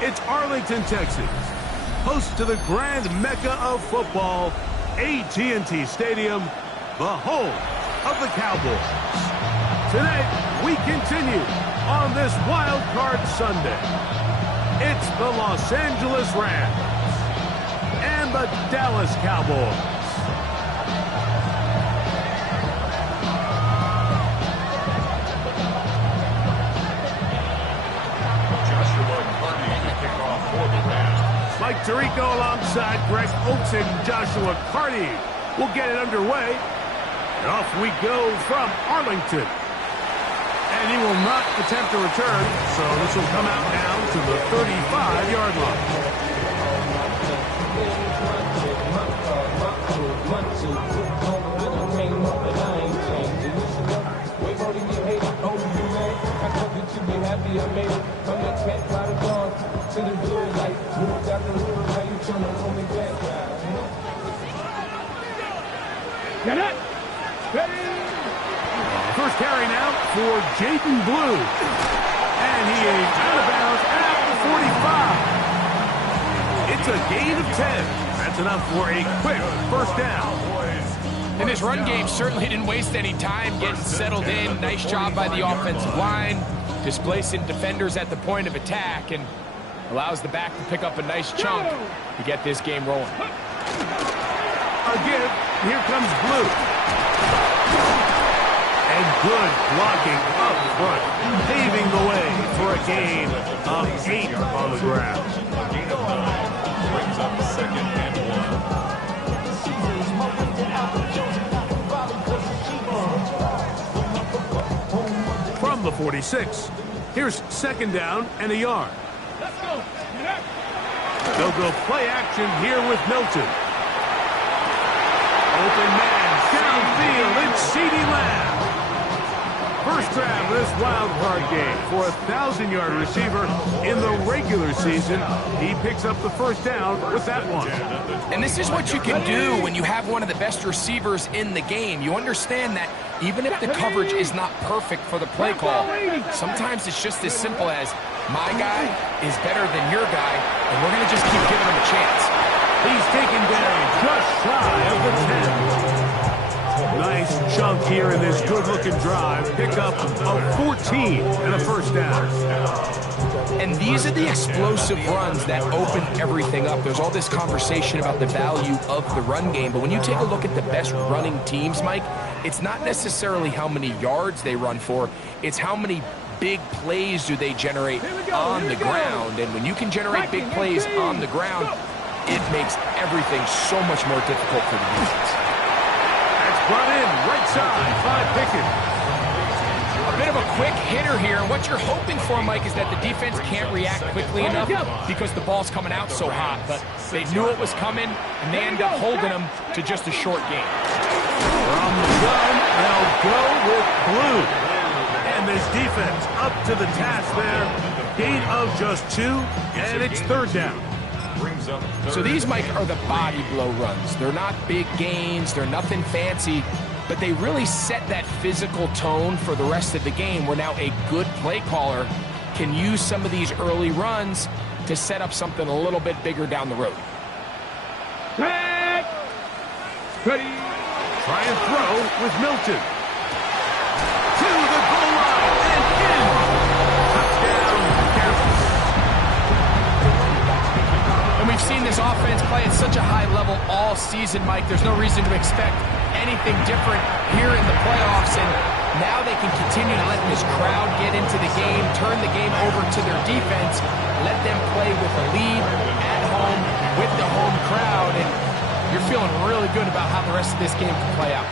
It's Arlington, Texas, host to the grand mecca of football, AT&T Stadium, the home of the Cowboys. Tonight, we continue on this Wild Card Sunday. It's the Los Angeles Rams and the Dallas Cowboys. Mike Tirico alongside Greg Oates and Joshua Carty will get it underway. And off we go from Arlington. And he will not attempt a return, so this will come out now to the 35-yard line. Get it! Ready! First carry now for Jaden Blue. And he is out of bounds at the 45. It's a gain of 10. That's enough for a quick first down. And this run game certainly didn't waste any time getting settled in. Nice job by the offensive line, displacing defenders at the point of attack, and allows the back to pick up a nice chunk to get this game rolling. Again, here comes Blue. And good blocking up front, paving the way for a gain of 8 on the ground. Gain of 9 brings up second and 1. From the 46, here's second down and a yard. Let's go! They'll go play action here with Milton. Open man, downfield, it's CeeDee Lamb. First grab of this wild card game for a 1,000-yard receiver in the regular season. He picks up the first down with that one. And this is what you can do when you have one of the best receivers in the game. You understand that even if the coverage is not perfect for the play call, sometimes it's just as simple as, my guy is better than your guy, and we're going to just keep giving him a chance. He's taken down just shy of the 10. Nice chunk here in this good-looking drive. Pick up of 14 and a first down. And these are the explosive runs that open everything up. There's all this conversation about the value of the run game, but when you take a look at the best running teams, Mike, it's not necessarily how many yards they run for, it's how many big plays do they generate on the ground. And when you can generate big plays on the ground, it makes everything so much more difficult for the defense. That's brought in right side by Pickett. A bit of a quick hitter here. What you're hoping for, Mike, is that the defense can't react quickly enough because the ball's coming out so hot. But they knew it was coming, and they end up holding them to just a short game. From the gun, they'll go with Blue. And this defense up to the task there. Gain of just 2, and it's third down. So these, Mike, are the body blow runs. They're not big gains. They're nothing fancy. But they really set that physical tone for the rest of the game where now a good play caller can use some of these early runs to set up something a little bit bigger down the road. Ready! Try and throw with Milton. To the goal line and in. Touchdown, Kansas. And we've seen this offense play at such a high level all season, Mike. There's no reason to expect anything different here in the playoffs, and now they can continue to let this crowd get into the game, turn the game over to their defense, let them play with a lead at home with the home crowd, and you're feeling really good about how the rest of this game can play out.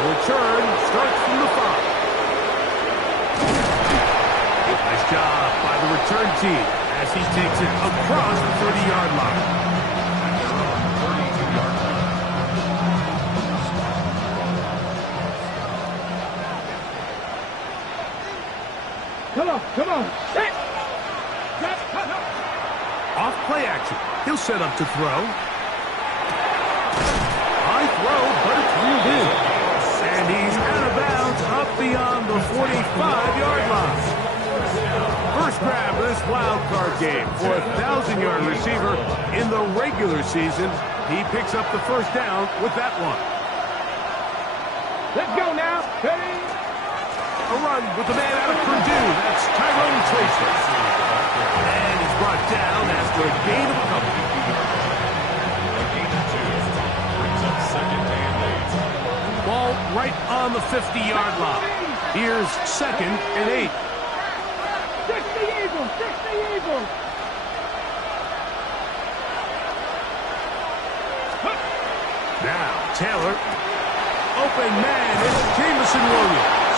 The return starts from the 5. Nice job by the return team as he takes it across the 30-yard line. Come on. Set. Off play action. He'll set up to throw. High throw, but it's reeled in. And he's out of bounds up beyond the 45-yard line. wild card game for a 1,000-yard receiver in the regular season. He picks up the first down with that one. Let's go now. Ready? A run with the man out of Purdue. That's Tyrone Tracy. And he's brought down after a gain of a couple. A gain of 2 brings up second and 8. Ball right on the 50-yard line. Here's second and 8. 60 Eagles, 60 Eagles. Now, Taylor. Open man is Jamison Williams.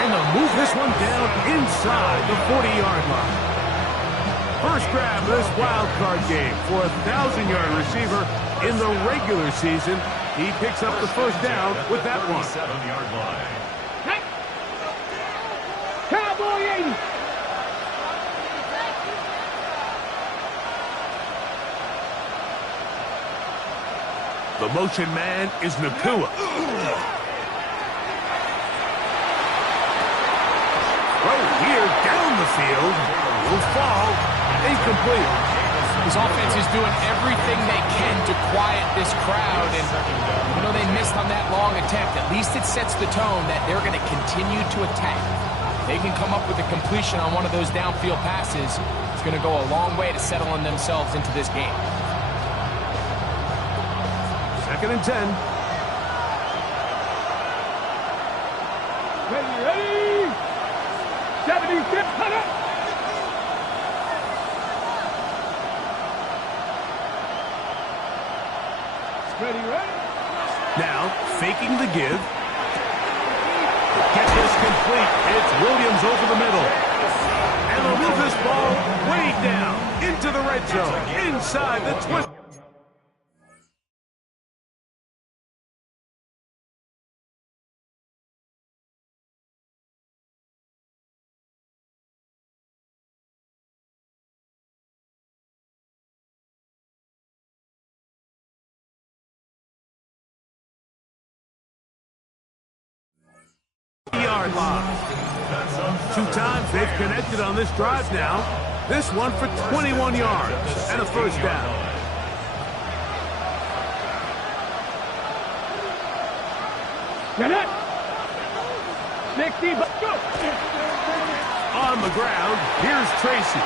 And they'll move this one down inside the 40-yard line. First grab of this wild card game for a 1,000-yard receiver in the regular season. He picks up the first down with that one. 7-yard line. Cowboy 80. The motion man is Nakua. Throw here down the field. Will fall. Incomplete. His offense is doing everything they can to quiet this crowd, and you know they missed on that long attempt. At least it sets the tone that they're going to continue to attack. They can come up with a completion on one of those downfield passes. It's going to go a long way to settling themselves into this game. Second and 10. Ready? 76, cut up. Ready? Now, faking the give. Catch is complete. It's Williams over the middle. And they'll move this ball way down into the red zone, inside the twist. Yard line. 2 times they've connected on this drive now. This one for 21 yards and a first down. Get it. 60, go. On the ground, here's Tracy.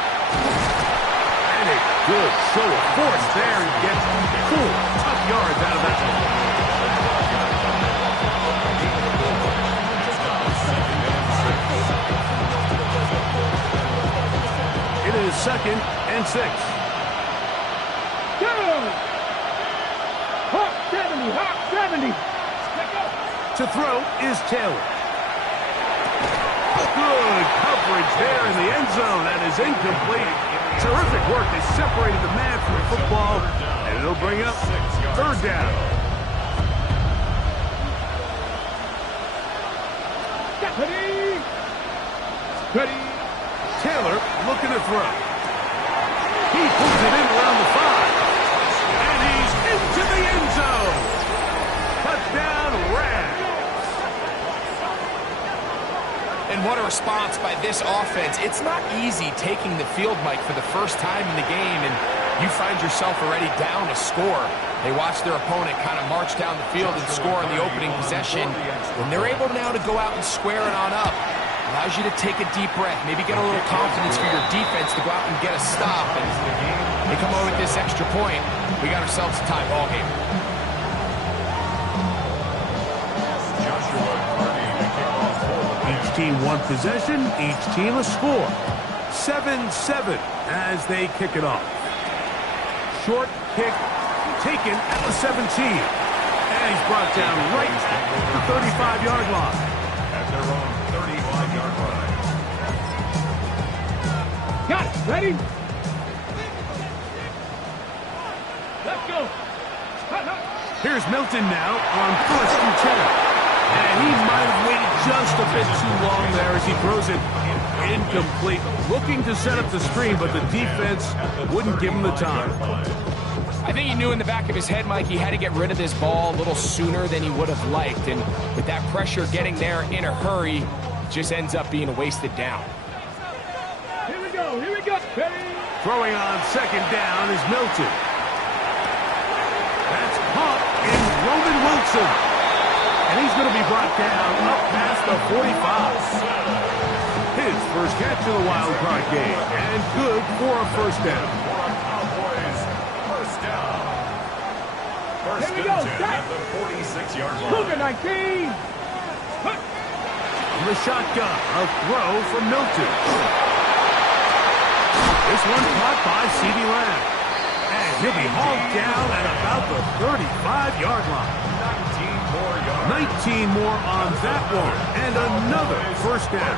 And a good show of force there. He gets 4 tough yards out of that one. It is second and 6. Go! Hawk 70, Hawk 70. To throw is Taylor. Good coverage there in the end zone. That is incomplete. Terrific work. They separated the man from the football, and it'll bring up third down. Ready? Ready? Taylor looking to throw. He pulls it in around the 5. And he's into the end zone. Touchdown, Rams. And what a response by this offense. It's not easy taking the field, Mike, for the first time in the game, and you find yourself already down a score. They watch their opponent kind of march down the field and score on the opening possession, and they're able now to go out and square it on up. Allows you to take a deep breath, maybe get a little confidence for your defense to go out and get a stop, and they come over with this extra point. We got ourselves a tie ball game. Each team one possession, each team a score. 7-7 as they kick it off. Short kick taken at the 17. And he's brought down right at the 35-yard line. At their own 35-yard line. Got it. Ready? Let's go. Here's Milton now on 1st and 10. And he might have waited just a bit too long there as he throws it incomplete. Looking to set up the screen, but the defense wouldn't give him the time. I think he knew in the back of his head, Mike, he had to get rid of this ball a little sooner than he would have liked. And with that pressure getting there in a hurry, it just ends up being a wasted down. Here we go. Here we go. Throwing on second down is Milton. That's caught in Roman Wilson. And he's going to be brought down up past the 45. His first catch of the wild card game. And good for a first down. Cowboys, first down. First Here we and go, 10 set. at the 46-yard line. Cougar 19. From the shotgun, a throw from Milton. This one caught by CeeDee Lamb. And he'll be hauled down at about the 35-yard line. 19 more yards. 19 more on that one. And another first down.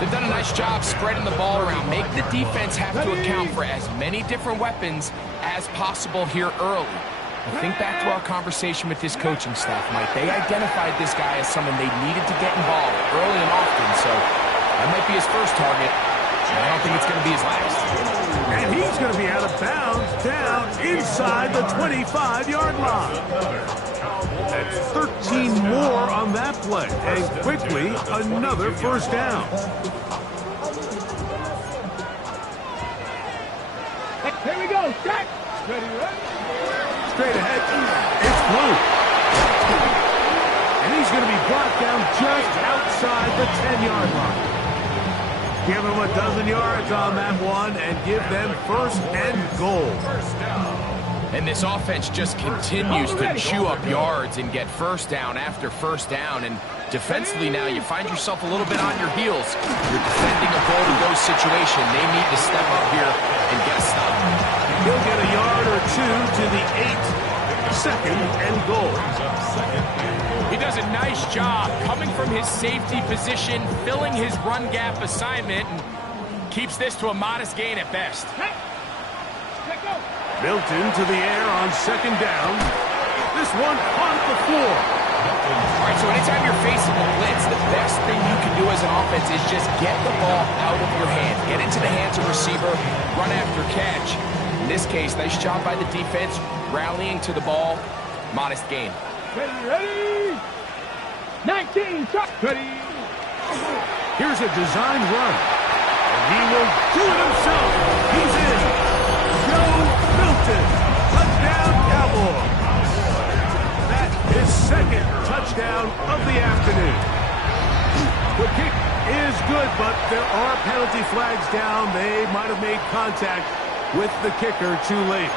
They've done a nice job spreading the ball around. Make the defense have to account for as many different weapons as possible here early. But think back to our conversation with this coaching staff, Mike. They identified this guy as someone they needed to get involved early and often. So that might be his first target. I don't think it's going to be his last. And he's going to be out of bounds down inside the 25-yard line. That's 13 more on that play. And quickly, another first down. Here we go, set. Ready, ready. Straight ahead, it's Blue. And he's going to be brought down just outside the 10-yard line. Give them a dozen yards on that one and give them first and goal. And this offense just continues to chew up yards and get first down after first down. And defensively now, you find yourself a little bit on your heels. You're defending a goal-to-go situation. They need to step up here and get a stop. He'll get a yard or two to the 8. Second and goal. He does a nice job coming from his safety position, filling his run gap assignment, and keeps this to a modest gain at best. Milton to the air on second down. This one on the floor. All right, so anytime you're facing a blitz, the best thing you can do as an offense is just get the ball out of your hands. Get into the hands of receiver, run after catch. In this case, nice job by the defense, rallying to the ball. Modest gain. Ready, ready. 19, shot. Ready. Here's a design run. And he will do it himself. He's in. Joe Milton. Touchdown, Cowboys. That is second touchdown of the afternoon. The kick is good, but there are penalty flags down. They might have made contact with the kicker too late.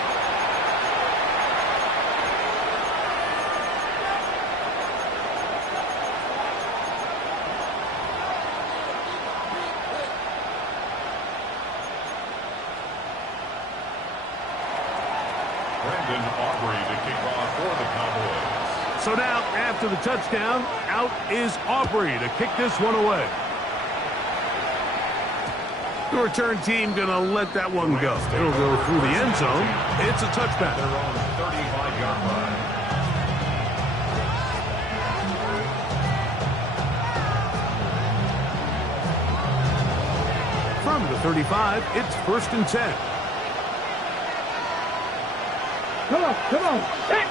So now, after the touchdown, out is Aubrey to kick this one away. The return team going to let that one go. It'll go through the end zone. It's a touchback. They're on the 35-yard line. From the 35, it's first and 10. Come on, come on. Set.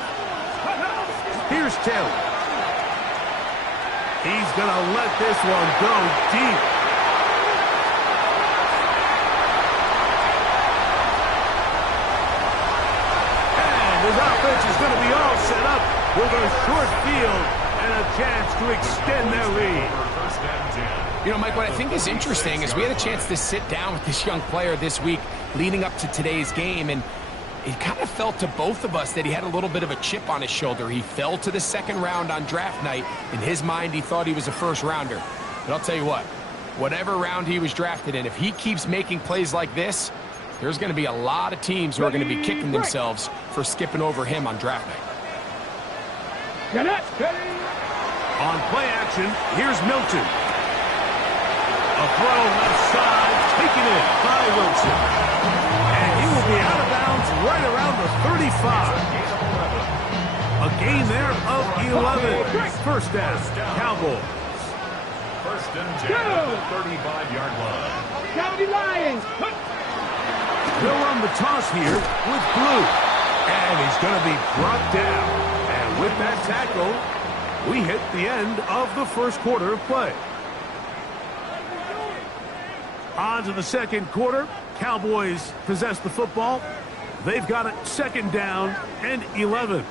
Here's Taylor. He's going to let this one go deep. And his offense is going to be all set up with a short field and a chance to extend their lead. You know, Mike, what I think is interesting is we had a chance to sit down with this young player this week leading up to today's game, and it kind of felt to both of us that he had a little bit of a chip on his shoulder. He fell to the second round on draft night. In his mind, he thought he was a first rounder. But I'll tell you what, whatever round he was drafted in, if he keeps making plays like this, there's going to be a lot of teams who are going to be kicking themselves for skipping over him on draft night. On play action, here's Milton. A throw left side, taken in by Wilson. And he will be out of bounds right around the 35. A gain there of 11. First down, Cowboys. First and 10 at the 35-yard line. County Lions. He'll run the toss here with Blue. And he's going to be brought down. And with that tackle, we hit the end of the first quarter of play. On to the second quarter. Cowboys possess the football. They've got it 2nd down and 11.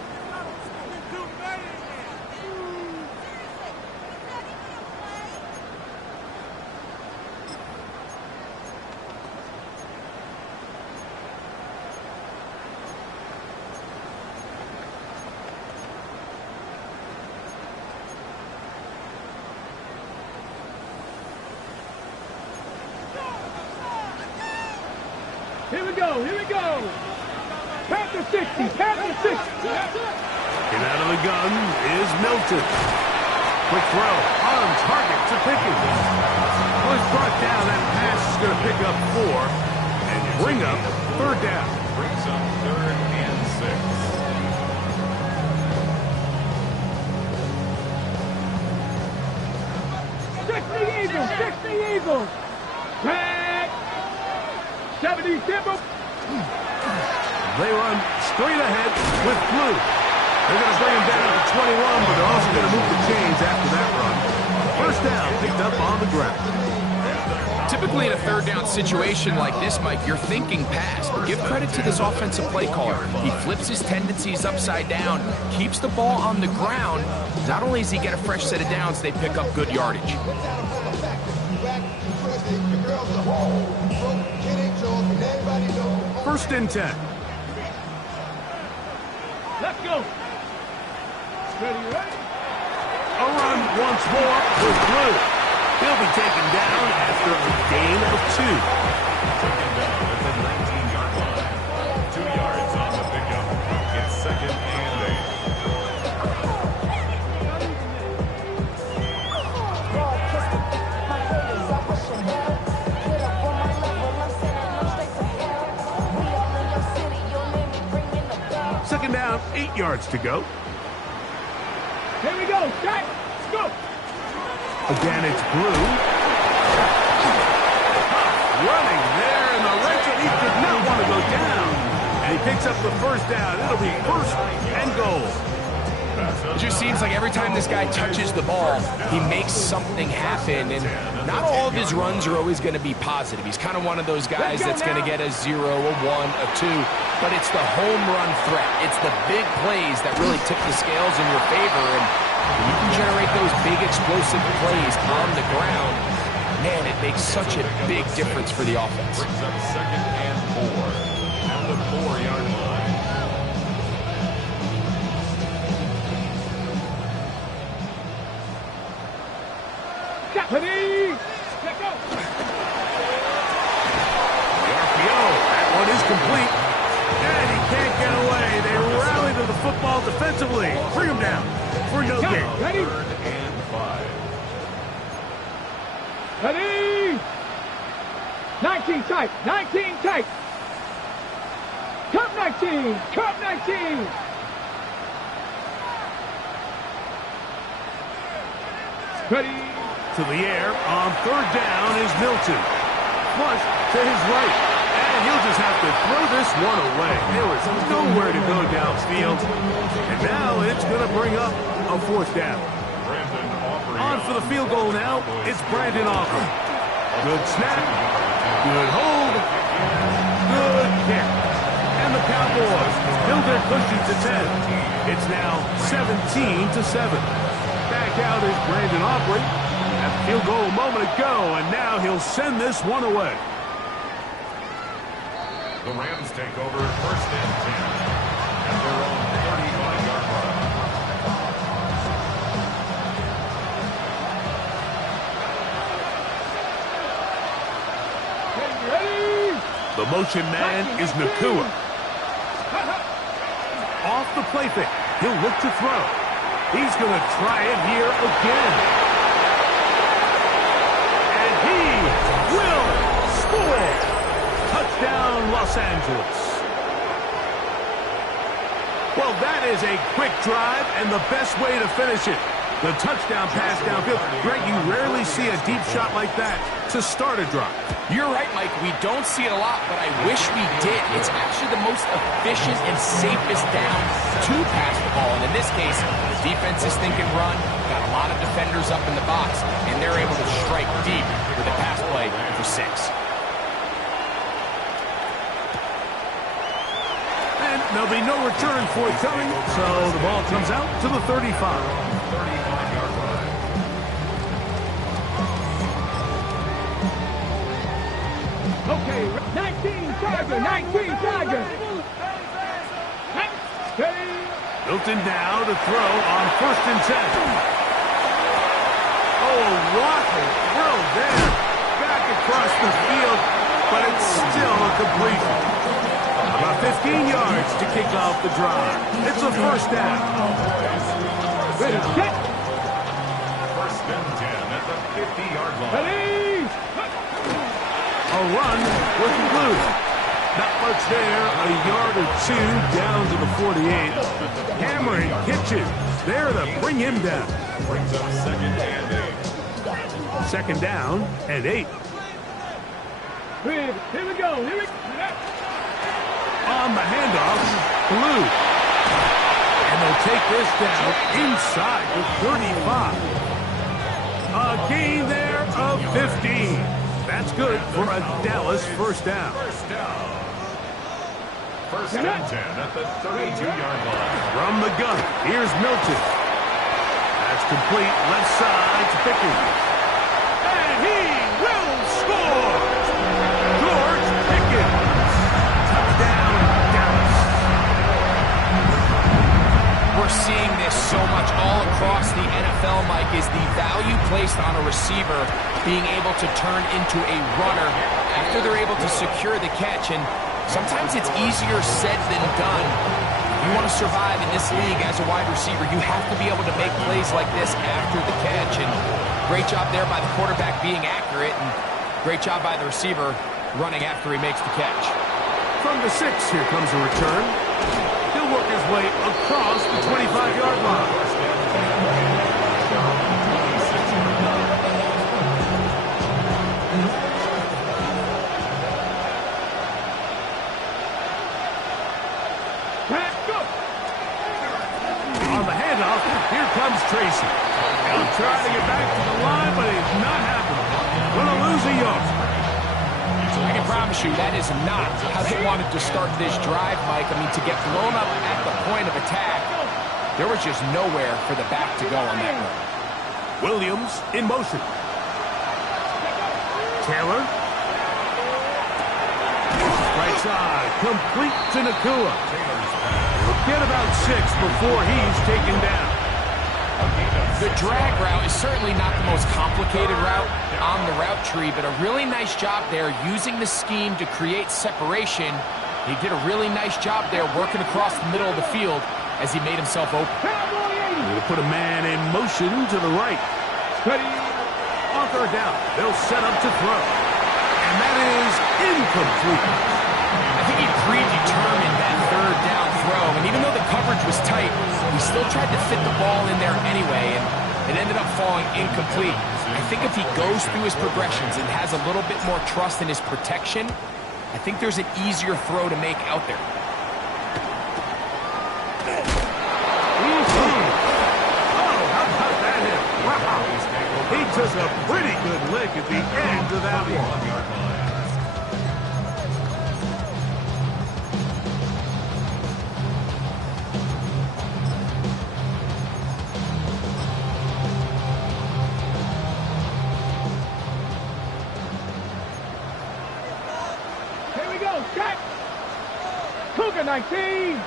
Here we go, here we go. Past the 60, past the 60. And out of the gun is Milton. Quick throw on target to Pickens. Was brought down. That pass is going to pick up 4 and bring up 3rd down. Brings up 3rd and 6. 60 Eagles, 60 Eagles. Back. 70 Temple. They run straight ahead with Blue. They're going to bring him down to 21, but they're also going to move the chains after that run. 1st down picked up on the ground. Typically in a 3rd down situation like this, Mike, you're thinking pass, but give credit to this offensive play caller. He flips his tendencies upside down, keeps the ball on the ground. Not only does he get a fresh set of downs, they pick up good yardage. 1st and 10. Let's go. Ready, ready. A run once more with Blue. He'll be taken down after a gain of 2. Taken down at the 19-yard line. 2 yards on the pickup. It's 2nd and 8. Second down, 8 yards to go. Here we go, Jack. Let's go. Again, it's Blue. Running there, and the Rachel, he did not want to go down. And he picks up the 1st down. It'll be 1st and goal. It just seems like every time this guy touches the ball, he makes something happen. And not all of his runs are always going to be positive. He's kind of one of those guys that's going to get a 0, a 1, a 2. But it's the home run threat. It's the big plays that really tip the scales in your favor. And when you can generate those big explosive plays on the ground, man, it makes such a big difference for the offense. Brings up 2nd and 4 at the 4-yard line. Company. Let's go. The RGO, that one is complete. And he can't get away. They rally to the football defensively. Bring him down for no gain. Ready? 3rd and 5. Ready. 19 tight, 19 tight. Cup 19, Cup 19. Ready. To the air on 3rd down is Milton. Flush to his right. And he'll just have to throw this one away. There was nowhere to go downfield. And now it's going to bring up a 4th down. On for the field goal now, it's Brandon Aubrey. Good snap, good hold, good kick. And the Cowboys build their cushion to 10. It's now 17-7. Back out is Brandon Aubrey. At the field goal a moment ago, and now he'll send this one away. The Rams take over 1st and 10 at their own 35-yard line. Ready. The motion man is Nakua. Off the play fake. He'll look to throw. He's going to try it here again. Will score. Touchdown, Los Angeles. Well, that is a quick drive and the best way to finish it. The touchdown pass downfield. Greg, you rarely see a deep shot like that to start a drive. You're right, Mike. We don't see it a lot, but I wish we did. It's actually the most efficient and safest down to pass the ball. And in this case, the defense is thinking run, got a lot of defenders up in the box, and they're able to strike deep with a pass play for 6. Currently no return forthcoming, so the ball comes out to the 35. 35-yard line. Okay, 19 Charger, 19 Charger. Steady. Milton now to throw on 1st and 10. Oh, a waffle throw there. Back across the field, but it's still a completion. About 15 yards to kick off the drive. It's a 1st down. Ready, set. 1st and 10 at the 50-yard line. Ready. A run will conclude. Not much there, a yard or two down to the 48. Hammering Kitchen there to bring him down. Brings up 2nd and 8. 2nd down and 8. Here we go. Here we go. On the handoff, Blue. And they'll take this down inside the 35. A gain there of 15. That's good for a Dallas 1st down. 1st down. 1st and 10 at the 32-yard line. From the gun, here's Milton. That's complete, left side to Pickens. And he will score! George Pickens. Touchdown, Dallas. We're seeing this so much all across the NFL, Mike, is the value placed on a receiver being able to turn into a runner after they're able to secure the catch. And sometimes it's easier said than done. You want to survive in this league as a wide receiver, you have to be able to make plays like this after the catch. And great job there by the quarterback being accurate, and great job by the receiver running after he makes the catch. From the 6, here comes a return. He'll work his way across the 25-yard line. On the handoff, here comes Tracy. He'll try to get back to the line, but it's not happening. Gonna lose a yard. I can promise you that is not how they wanted to start this drive, Mike. I mean, to get blown up at the point of attack, there was just nowhere for the back to go on that run. Williams in motion. Taylor. Right side, complete to Nakua. Get about 6 before he's taken down. The drag route is certainly not the most complicated route on the route tree, but a really nice job there using the scheme to create separation. He did a really nice job there working across the middle of the field as he made himself open. Going to put a man in motion to the right. Ready. On 3rd down, they'll set up to throw. And that is incomplete. I think he predetermined that 3rd down throw, and even though the coverage was tight, he still tried to fit the ball in there anyway, and it ended up falling incomplete. I think if he goes through his progressions and has a little bit more trust in his protection, I think there's an easier throw to make out there. Oh, how about that hit? Wow. He took a pretty good lick at the end of that one. Cougar 19.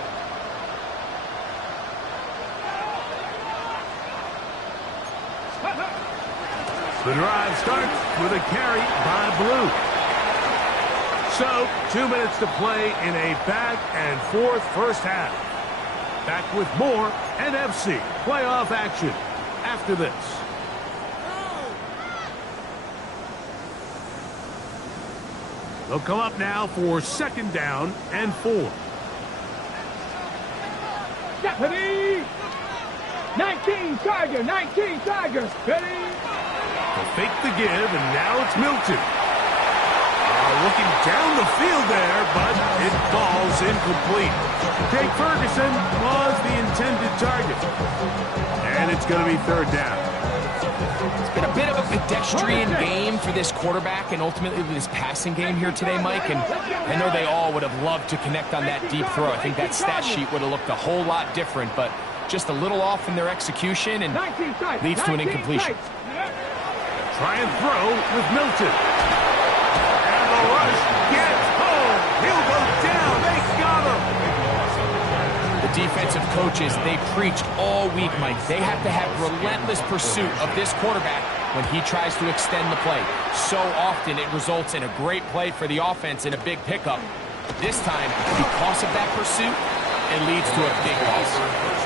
The drive starts with a carry by Blue. So, 2 minutes to play in a back-and-forth 1st half. Back with more NFC playoff action after this. They'll come up now for 2nd down and 4. Ready. 19 Charger, 19 Charger. Ready. To fake the give, and now it's Milton. Looking down the field there, but it falls incomplete. Jake Ferguson was the intended target. And it's going to be 3rd down. It's been a bit of a pedestrian game for this quarterback and ultimately this passing game here today, Mike. And I know they all would have loved to connect on that deep throw. I think that stat sheet would have looked a whole lot different, but just a little off in their execution and leads to an incompletion. Try and throw with Milton. And the rush gets home. He'll go down. They got him. The defensive coaches, they preached all week, Mike. They have to have relentless pursuit of this quarterback when he tries to extend the play. So often it results in a great play for the offense and a big pickup. This time, because of that pursuit, it leads to a big loss.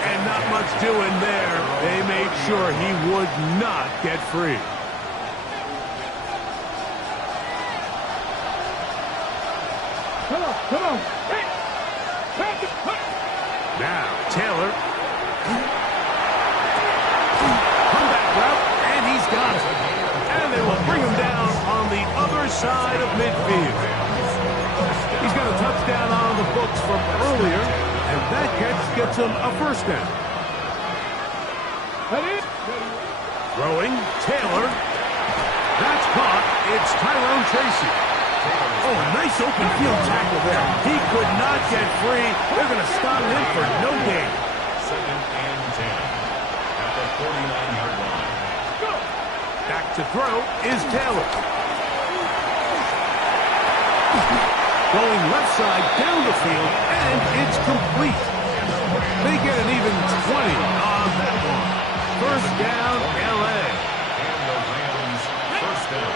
And not much doing there. They made sure he would not get free. Come on. Hey. Now, Taylor. Comeback route, and he's got it. And they will bring him down on the other side of midfield. He's got a touchdown on the books from earlier, and that catch gets him a first down. Throwing, Taylor. That's caught. It's Tyrone Tracy. Oh, a nice open field tackle there. He could not get free. They're going to stop him for no gain. 2nd and 10 at the 49-yard line. Back to throw is Taylor. Going left side down the field, and it's complete. They get an even 20 on that one. First down, L.A. And the Rams first down.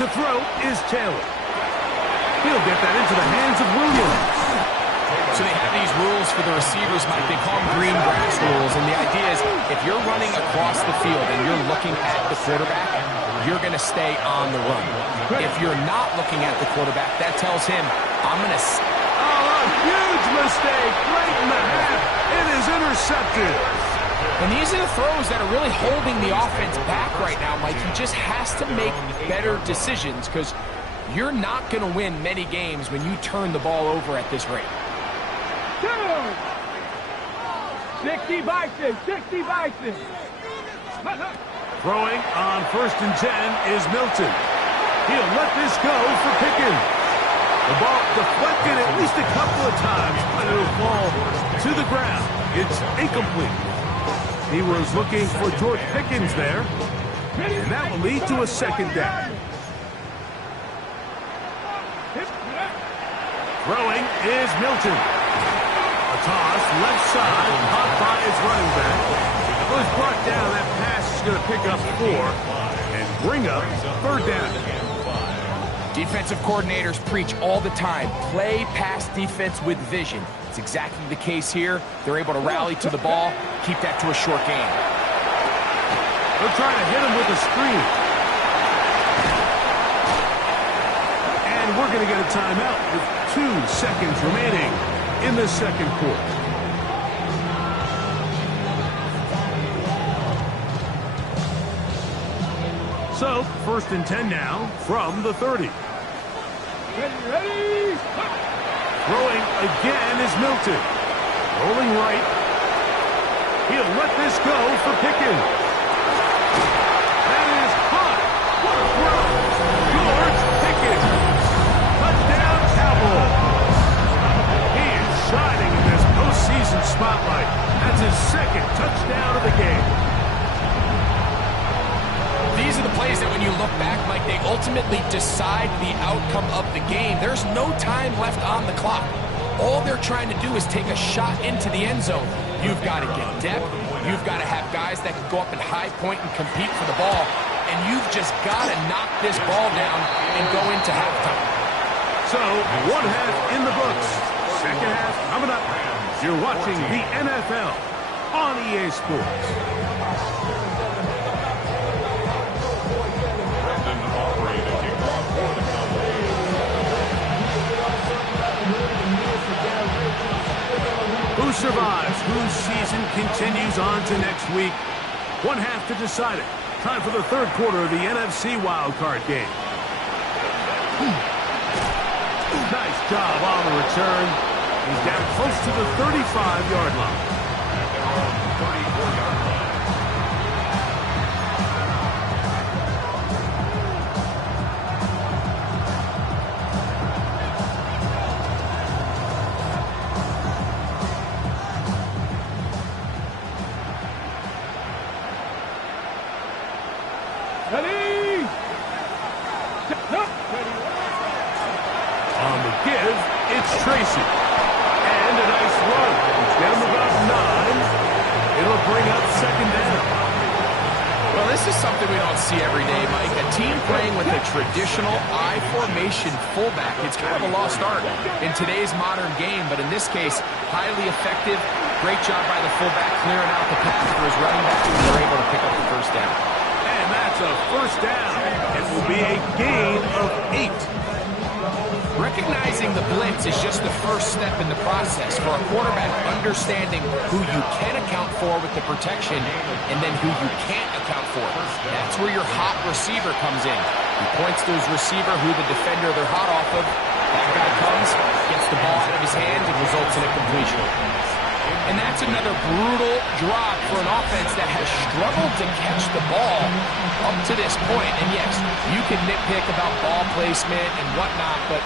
To throw is Taylor. He'll get that into the hands of Williams. So they have these rules for the receivers, Mike. They call them green grass rules. And the idea is if you're running across the field and you're looking at the quarterback, you're going to stay on the run. If you're not looking at the quarterback, that tells him, I'm going to... Oh, a huge mistake. Right in the half. It is intercepted. And these are the throws that are really holding the offense back right now, Mike. He just has to make better decisions because you're not going to win many games when you turn the ball over at this rate. 60 Bison. Throwing on 1st and 10 is Milton. He'll let this go for Pickens. The ball deflected at least a couple of times, but it'll fall to the ground. It's incomplete. He was looking for George Pickens there, and that will lead to a second down. Throwing is Milton. A toss, left side, caught by his running back. It was brought down. That pass is going to pick up 4 and bring up 3rd down. Defensive coordinators preach all the time, play pass defense with vision. It's exactly the case here. They're able to rally to the ball, keep that to a short gain. They're trying to hit him with a screen. And we're going to get a timeout with 2 seconds remaining in the second quarter. So, 1st and 10 now from the 30. Ready. Throwing again is Milton. Rolling right. He'll let this go for Pickens. That is caught. What a throw. George Pickens. Touchdown, Cowboys. He is shining in this postseason spotlight. That's his 2nd touchdown of the game. These are the plays that when you look back, Mike, they ultimately decide the outcome of the game. There's no time left on the clock. All they're trying to do is take a shot into the end zone. You've got to get depth. You've got to have guys that can go up and high point and compete for the ball. And you've just got to knock this ball down and go into halftime. So, 1 half in the books. Second half coming up. You're watching the NFL on EA Sports. Who survives? Whose season continues on to next week? 1 half to decide it. Time for the 3rd quarter of the NFC wildcard game. Nice job on the return. He's down close to the 35-yard line. 34-yard line. Ready? On the give, it's Tracy. And a nice run. It's down about 9. It'll bring up second down. Well, this is something we don't see every day, Mike. A team playing with a traditional I formation fullback. It's kind of a lost art in today's modern game, but in this case, highly effective. Great job by the fullback clearing out the path for his running back, and they're able to pick up the first down. And that's a first down. It will be a gain of 8. Recognizing the blitz is just the first step in the process for a quarterback, understanding who you can account for with the protection and then who you can't account for. That's where your hot receiver comes in. He points to his receiver who the defender they're hot off of. That guy comes, gets the ball out of his hands, and results in a completion. And that's another brutal drop for an offense that has struggled to catch the ball up to this point. And yes, you can nitpick about ball placement and whatnot, but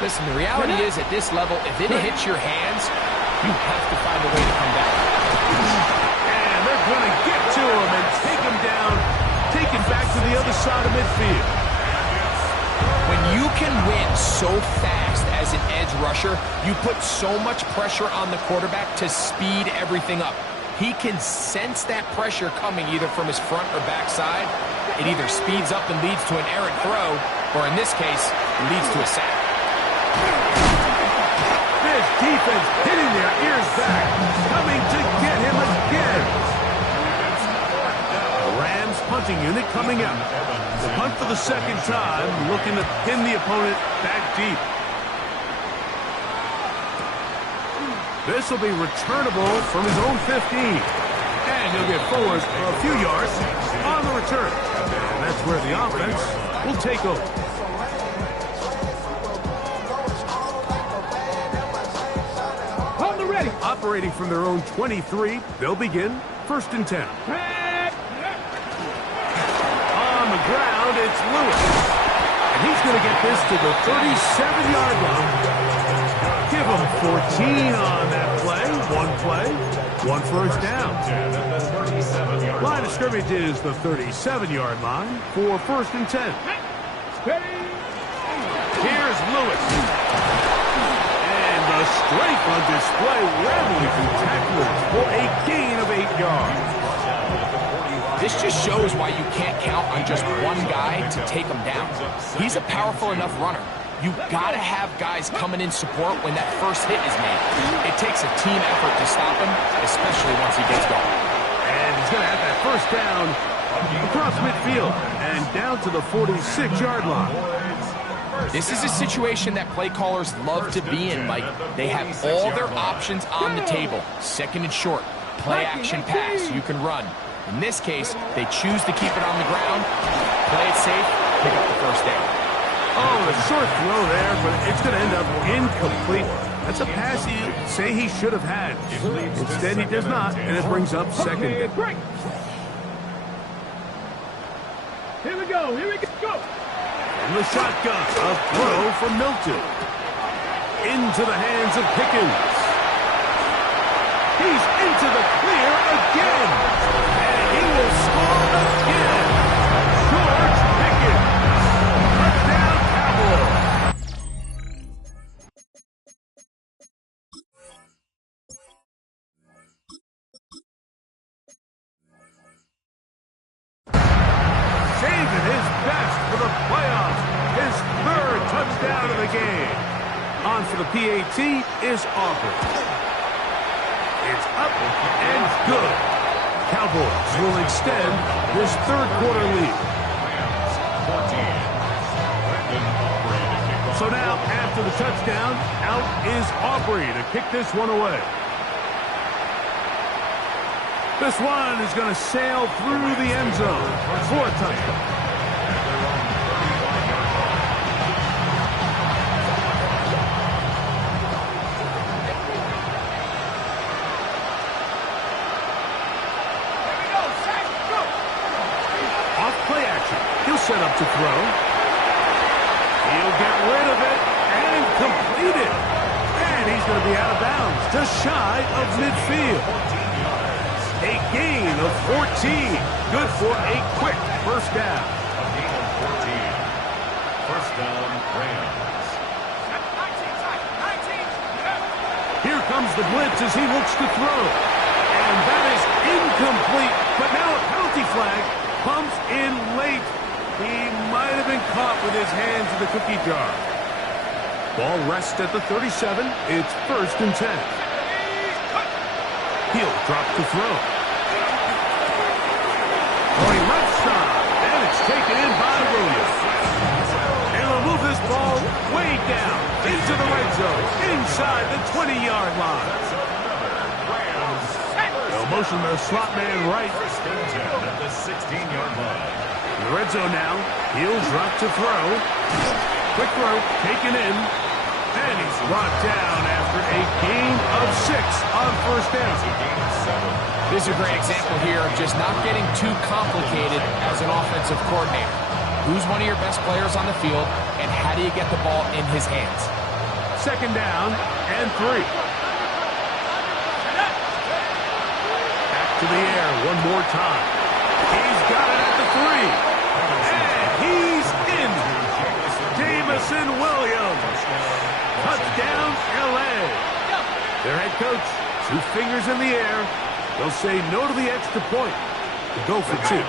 listen, the reality is at this level, if it hits your hands, you have to find a way to come back. And they're going to get to him and take him down, take him back to the other side of midfield. When you can win so fast as an edge rusher, you put so much pressure on the quarterback to speed everything up. He can sense that pressure coming either from his front or back side. It either speeds up and leads to an errant throw, or in this case, leads to a sack. This defense hitting their ears back, coming to get him again. The Rams punting unit coming out. The punt for the second time, looking to pin the opponent back deep. This will be returnable from his own 15. And he'll get forward for a few yards on the return. And that's where the offense will take over. On the ready. Operating from their own 23, they'll begin 1st and 10. On the ground, it's Lewis. And he's going to get this to the 37-yard line. Give him 14 on that play. One first down. Line of scrimmage is the 37-yard line for 1st and 10. Here's Lewis. And the strength on display, rambling through tacklers for a gain of 8 yards. This just shows why you can't count on just one guy to take him down. He's a powerful enough runner. You've got to have guys coming in support when that first hit is made. It takes a team effort to stop him, especially once he gets going. And he's going to have that first down across midfield and down to the 46-yard line. This is a situation that play callers love to be in, Mike. They have all their options on the table. 2nd and short, play action pass, you can run. In this case, they choose to keep it on the ground, play it safe, pick up the first down. Oh, a short throw there, but it's going to end up incomplete. That's a pass you say he should have had. Instead, he does not, and it brings up 2nd. Here we go. From the shotgun, a throw from Milton. Into the hands of Pickens. He's into the clear again. And he will score again. George Pickens. Touchdown, Cowboys. Saving his best for the playoffs. His 3rd touchdown of the game. On for the PAT is Aubrey. It's up and good. Cowboys will extend this 3rd quarter lead. So now, after the touchdown, out is Aubrey to kick this one away. This one is going to sail through the end zone for a touchdown. set up to throw. He'll get rid of it and complete it. And he's going to be out of bounds, just shy of midfield. A gain of 14. Good for a quick first down. A gain of 14. First down, Rams. Here comes the blitz as he looks to throw. And that is incomplete. But now a penalty flag comes in late. He might have been caught with his hands in the cookie jar. Ball rests at the 37. It's 1st and 10. He'll drop to throw. Going left side. And it's taken in by Williams. And they'll move this ball way down into the red zone. Inside the 20-yard line. They'll motion the slot man right. First and 10 at the 16-yard line. In the red zone now. He'll drop to throw. Quick throw, taken in. And he's brought down after a gain of 6 on first down. This is a great example here of just not getting too complicated as an offensive coordinator. Who's one of your best players on the field, and how do you get the ball in his hands? 2nd down and 3. Back to the air one more time. He's got it at the 3. And he's in. Jamison Williams. Touchdown, L.A. Their head coach, 2 fingers in the air. They'll say no to the extra point. To go for 2. They'll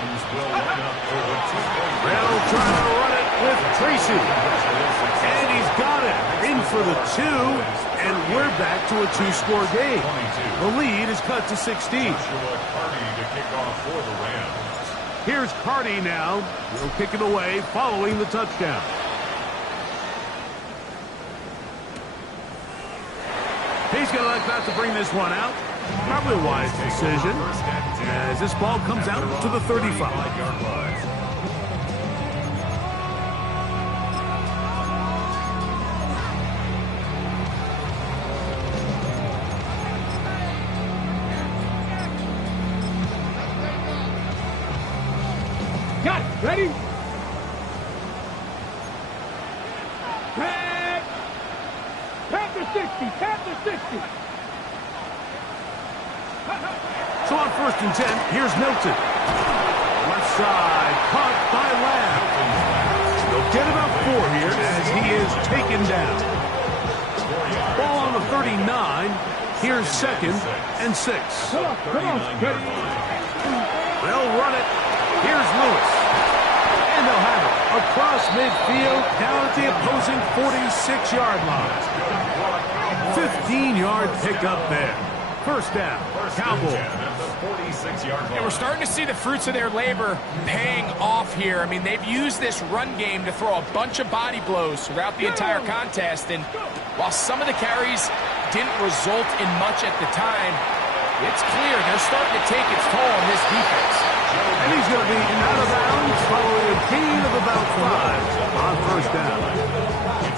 try to run it with Tracy. And he's got it. In for the 2. And we're back to a 2-score game. The lead is cut to 16. Here's Carty now. He'll kick it away following the touchdown. He's going to like that to bring this one out. Probably a wise decision as this ball comes out to the 35. Got it. Ready? Pat the 60. Pat the 60. So on 1st and 10, here's Milton. Left side, caught by Lamb. They'll get about 4 here as he is taken down. Ball on the 39. Here's 2nd and 6. Come on, Cuddy. They'll run it. Here's Lewis. And they'll have it across midfield down at the opposing 46-yard line. 15-yard pickup there. First down, Cowboys. And we're starting to see the fruits of their labor paying off here. I mean, they've used this run game to throw a bunch of body blows throughout the entire contest. And while some of the carries didn't result in much at the time, it's clear they're starting to take its toll on this defense. And he's going to be out of bounds following a gain of about 5 on first down.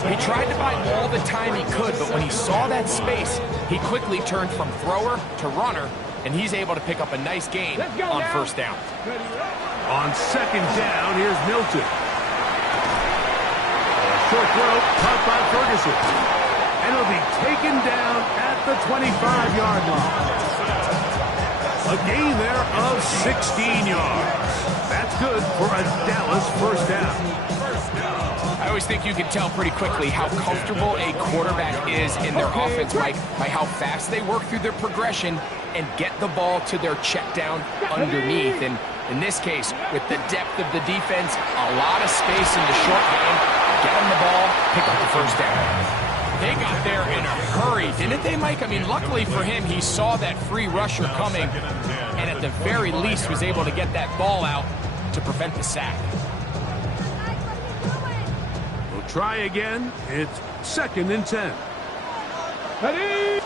He tried to buy all the time he could, but when he saw that space, he quickly turned from thrower to runner, and he's able to pick up a nice gain on first down. On 2nd down, here's Milton. Short throw, caught by Ferguson. And it'll be taken down at the 25-yard line. A gain there of 16 yards. That's good for a Dallas first down. I always think you can tell pretty quickly how comfortable a quarterback is in their offense, Mike, by how fast they work through their progression and get the ball to their check down underneath. And in this case, with the depth of the defense, a lot of space in the short game, get them the ball, pick up the first down. They got there in a hurry, didn't they, Mike? I mean, luckily for him, he saw that free rusher coming and at the very least was able to get that ball out to prevent the sack. We'll try again. It's 2nd and 10. Ready?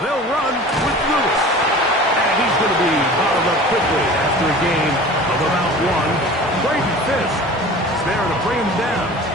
They'll run with Lewis. And he's going to be bottled up quickly after a gain of about 1. Brady Fisk is there to bring him down.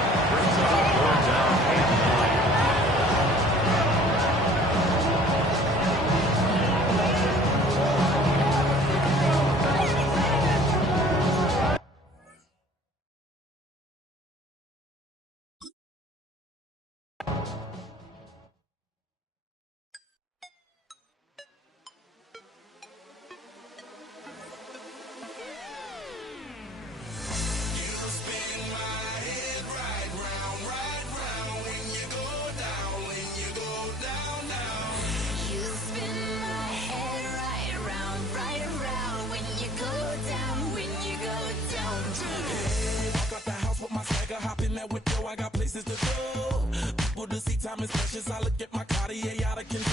as precious. I look at my Cartier out of control.